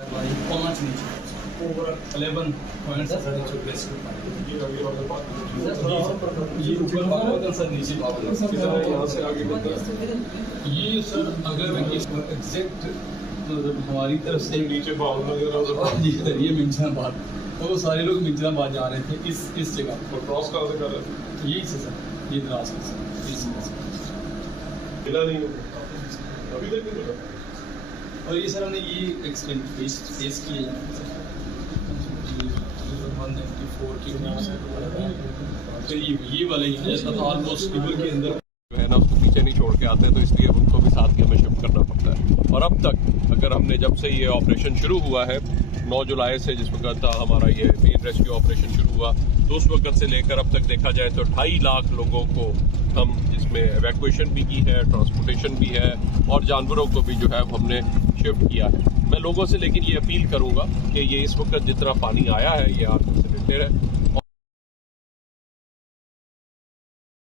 5 नीचे over 11 points sir rescue ये ऊपर पावर सर नीचे पावर यहाँ से आगे बढ़ता है ये सर अगर एग्जैक्ट हमारी तरफ से नीचे पावर नगर जी सर ये मिंजराबाद तो वो सारे लोग मिंजराबाद जा रहे थे इस जगह और क्रॉस कहाँ से कर रहे थे यही से सर ये द्रास से सर मिला नहीं अभी तक नहीं मिला और ये सर हमने ये एक्सटेंट फेस किए 194 की तो ये वाला ही है तो ऑलमोस्ट रिवर के अंदर जो है ना उसको पीछे नहीं छोड़ के आते हैं तो इसलिए उनको भी साथ के हमें शिफ्ट करना पड़ता है। और अब तक अगर हमने जब से ये ऑपरेशन शुरू हुआ है 9 जुलाई से जिस वक्त हमारा ये मेन रेस्क्यू ऑपरेशन शुरू हुआ तो उस वक्त से लेकर अब तक देखा जाए तो 2.5 लाख लोगों को हम जिसमें एवैक्यूएशन भी की है, ट्रांसपोर्टेशन भी है और जानवरों को भी जो है हमने शिफ्ट किया है। मैं लोगों से लेकिन ये अपील करूँगा कि ये इस वक्त जितना पानी आया है ये आगे से लेते रहे